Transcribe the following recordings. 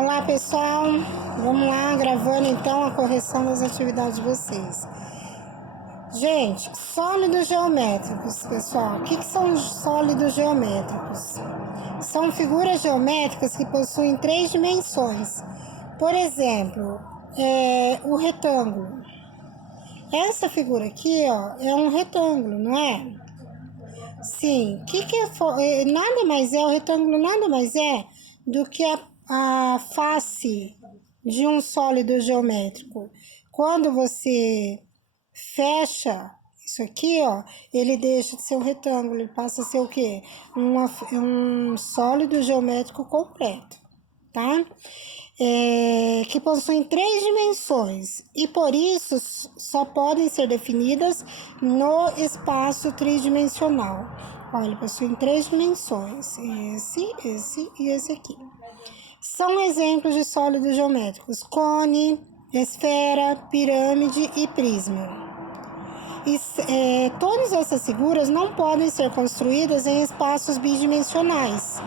Olá pessoal, vamos lá gravando então a correção das atividades de vocês. Gente, sólidos geométricos, pessoal, o que são sólidos geométricos? São figuras geométricas que possuem 3 dimensões. Por exemplo, o retângulo. Essa figura aqui, ó, é um retângulo, não é? Sim, nada mais é, o retângulo nada mais é do que a face de um sólido geométrico. Quando você fecha isso aqui, ó, ele deixa de ser um retângulo, ele passa a ser o quê? Um sólido geométrico completo, tá? Que possuem 3 dimensões e por isso só podem ser definidas no espaço tridimensional. Olha, ele possui 3 dimensões, esse e esse aqui. São exemplos de sólidos geométricos: cone, esfera, pirâmide e prisma. Todas essas figuras não podem ser construídas em espaços bidimensionais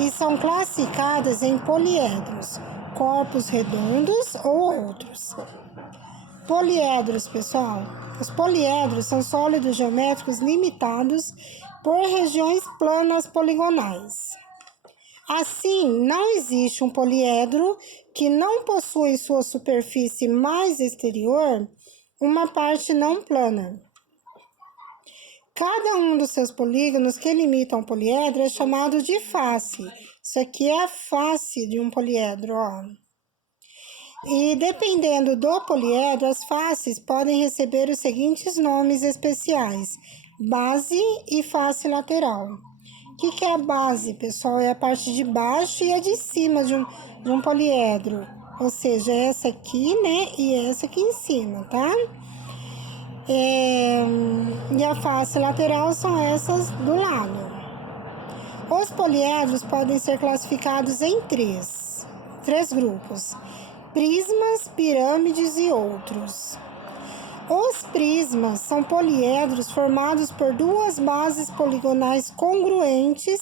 e são classificadas em poliedros, corpos redondos ou outros. Poliedros, pessoal. Os poliedros são sólidos geométricos limitados por regiões planas poligonais. Assim, não existe um poliedro que não possui em sua superfície mais exterior uma parte não plana. Cada um dos seus polígonos que limitam o poliedro é chamado de face. Isso aqui é a face de um poliedro, ó. E dependendo do poliedro, as faces podem receber os seguintes nomes especiais: base e face lateral. O que é a base, pessoal? É a parte de baixo e a de cima de um poliedro. Ou seja, essa aqui, né? E essa aqui em cima, tá? E a face lateral são essas do lado. Os poliedros podem ser classificados em três grupos: prismas, pirâmides e outros. Os prismas são poliedros formados por duas bases poligonais congruentes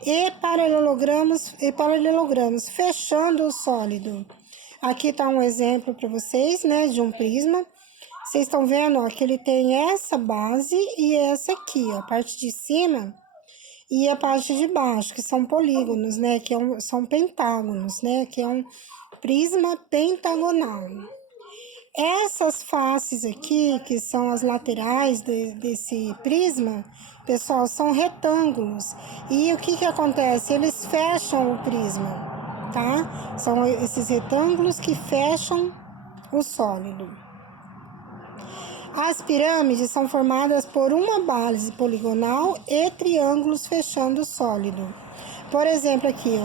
e paralelogramos, fechando o sólido. Aqui está um exemplo para vocês, né, de um prisma. Vocês estão vendo, ó, que ele tem essa base e essa aqui, ó, a parte de cima e a parte de baixo, que são polígonos, né, são pentágonos, né, que é um prisma pentagonal. Essas faces aqui, que são as laterais desse prisma, pessoal, são retângulos. E o que acontece? Eles fecham o prisma, tá? São esses retângulos que fecham o sólido. As pirâmides são formadas por uma base poligonal e triângulos fechando o sólido. Por exemplo, aqui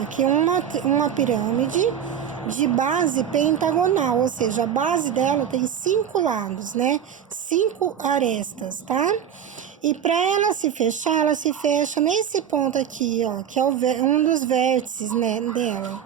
uma pirâmide de base pentagonal, ou seja, a base dela tem 5 lados, né? 5 arestas, tá? E para ela se fecha nesse ponto aqui, ó, que é um dos vértices, né, dela.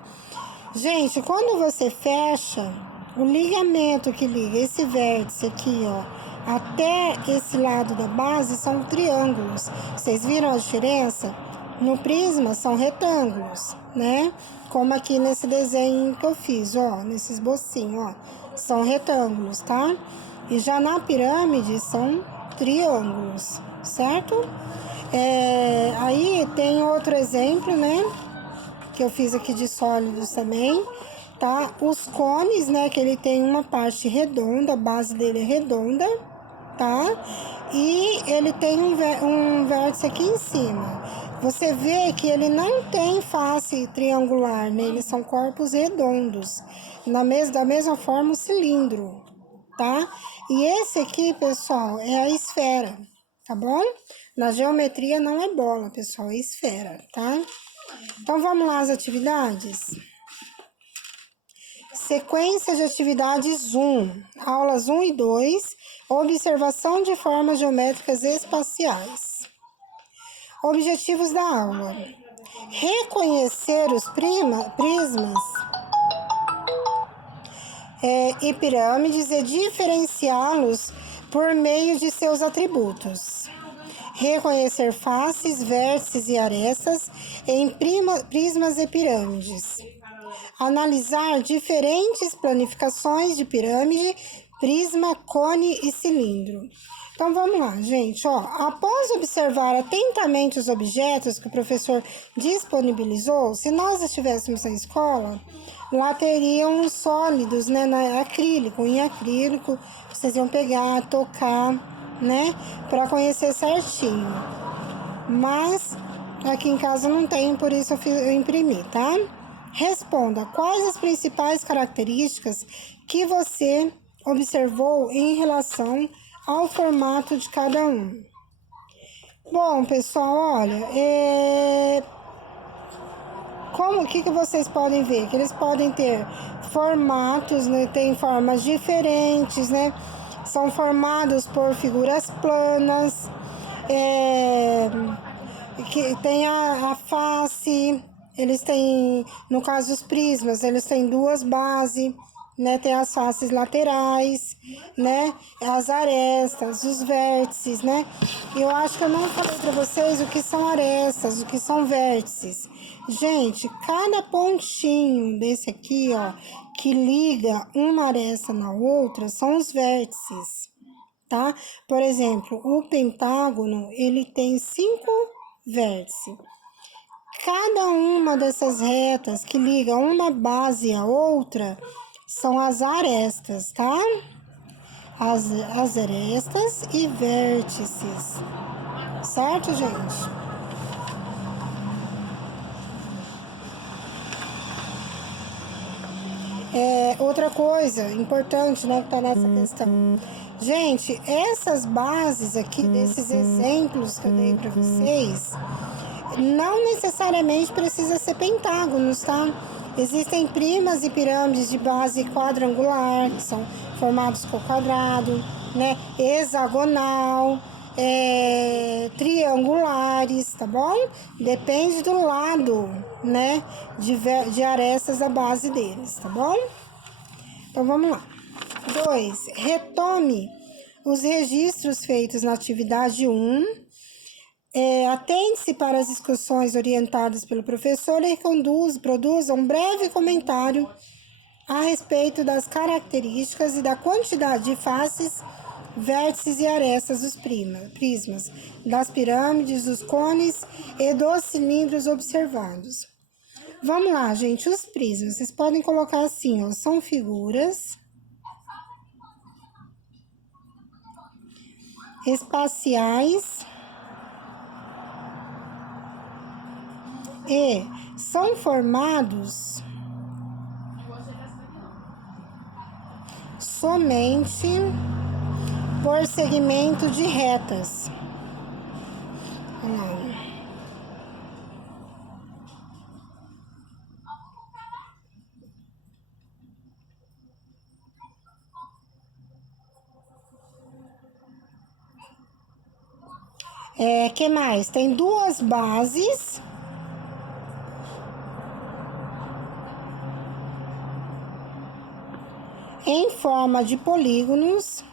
Gente, quando você fecha, o ligamento que liga esse vértice aqui, ó, até esse lado da base são triângulos. Vocês viram a diferença? No prisma são retângulos, né? Como aqui nesse desenho que eu fiz, ó, nesse esbocinho, ó, são retângulos, tá? E já na pirâmide são triângulos, certo? Aí tem outro exemplo, né? Que eu fiz aqui de sólidos também, tá? Os cones, né? Que ele tem uma parte redonda, a base dele é redonda, tá? E ele tem um vértice aqui em cima. Você vê que ele não tem face triangular, né? Eles são corpos redondos. Da mesma forma, o cilindro, tá? E esse aqui, pessoal, é a esfera, tá bom? Na geometria não é bola, pessoal, é esfera, tá? Então, vamos lá as atividades? Sequência de atividades 1, aulas 1 e 2, observação de formas geométricas espaciais. Objetivos da aula: reconhecer os prismas e pirâmides e diferenciá-los por meio de seus atributos. Reconhecer faces, vértices e arestas em prismas e pirâmides. analisar diferentes planificações de pirâmide, prisma, cone e cilindro. Então, vamos lá, gente. Ó, após observar atentamente os objetos que o professor disponibilizou, se nós estivéssemos na escola, lá teriam os sólidos, né, em acrílico, vocês iam pegar, tocar, né, para conhecer certinho. Mas aqui em casa não tem, por isso eu imprimi, tá? Responda quais as principais características que você observou em relação ao formato de cada um. Bom, pessoal, olha, o que vocês podem ver? Que eles podem ter formatos, né? Tem formas diferentes, né? São formados por figuras planas, que tem a face, eles têm, no caso dos prismas, eles têm duas bases, né? Tem as faces laterais, né? As arestas, os vértices, né? Eu acho que eu não falei para vocês o que são arestas, o que são vértices. Gente, cada pontinho desse aqui, ó, que liga uma aresta na outra, são os vértices, tá? Por exemplo, o pentágono, ele tem 5 vértices. Cada uma dessas retas que liga uma base à outra são as arestas, tá? As arestas e vértices, certo, gente? Outra coisa importante, né, que tá nessa questão. Gente, essas bases aqui, desses exemplos que eu dei para vocês, não necessariamente precisa ser pentágonos, tá? Existem primas e pirâmides de base quadrangular, que são formados com quadrado, né? Hexagonal, triangulares, tá bom? Depende do lado, né? De arestas da base deles, tá bom? Então, vamos lá. 2. Retome os registros feitos na atividade 1. Atente-se para as discussões orientadas pelo professor e produza um breve comentário a respeito das características e da quantidade de faces, vértices e arestas dos prismas, das pirâmides, dos cones e dos cilindros observados. Vamos lá, gente, os prismas, vocês podem colocar assim, ó, são figuras espaciais e são formados somente por segmento de retas. Que mais? Tem duas bases em forma de polígonos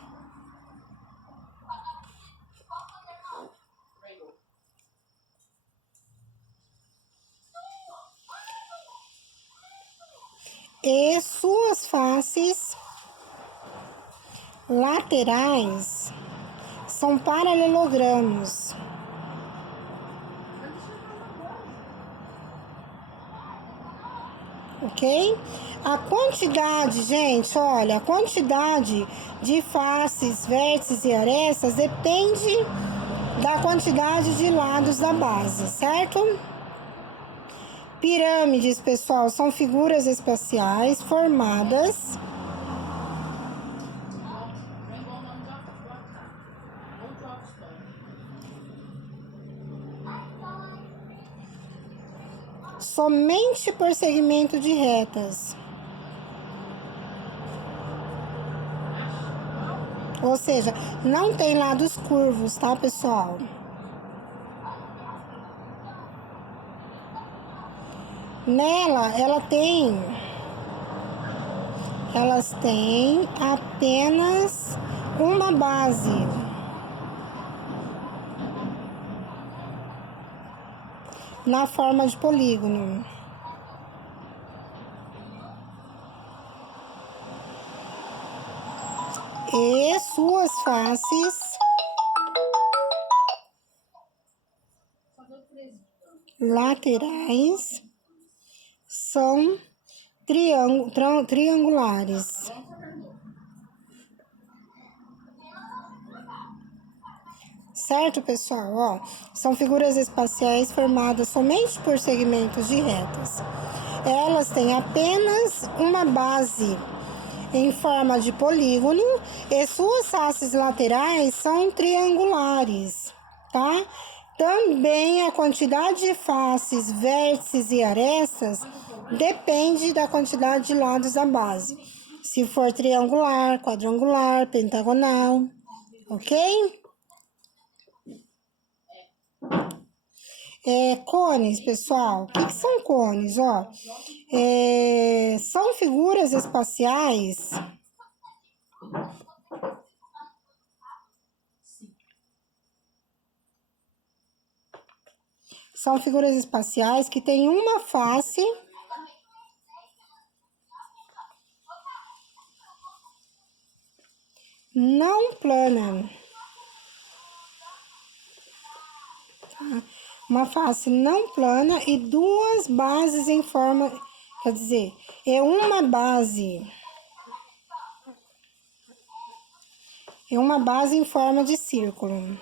e suas faces laterais são paralelogramos. Ok? A quantidade, gente, olha, a quantidade de faces, vértices e arestas depende da quantidade de lados da base, certo? Pirâmides, pessoal, são figuras espaciais formadas somente por segmento de retas. Ou seja, não tem lados curvos, tá, pessoal? Nela, elas têm apenas uma base. Na forma de polígono. e suas faces laterais são triangulares. Certo, pessoal? Ó, são figuras espaciais formadas somente por segmentos de retas. Elas têm apenas uma base em forma de polígono e suas faces laterais são triangulares, tá? Também a quantidade de faces, vértices e arestas depende da quantidade de lados da base. Se for triangular, quadrangular, pentagonal, ok? Cones, pessoal, o que são cones? Ó, são figuras espaciais que têm uma face não plana. Tá? Uma face não plana e duas bases em forma, quer dizer, é uma base em forma de círculo.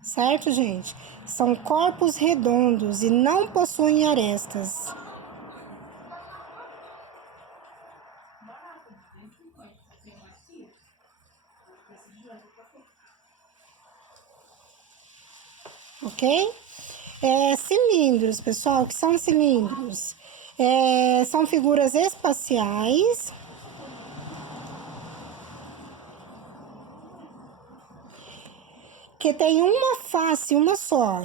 Certo, gente? São corpos redondos e não possuem arestas. Ok? Cilindros, pessoal, o que são cilindros? São figuras espaciais que tem uma face, uma só.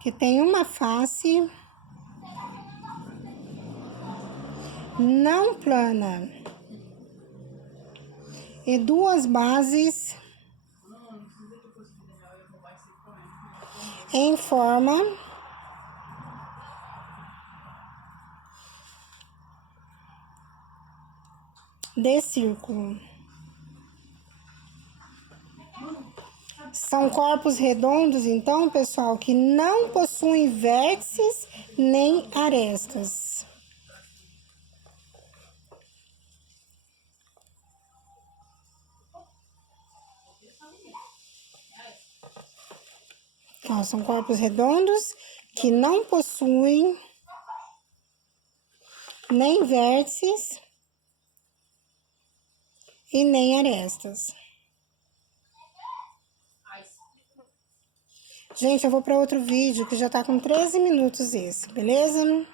Que tem uma face não plana e duas bases em forma de círculo. São corpos redondos, então, pessoal, que não possuem vértices nem arestas. Então, são corpos redondos que não possuem nem vértices e nem arestas. Gente, eu vou para outro vídeo que já tá com 13 minutos esse, beleza?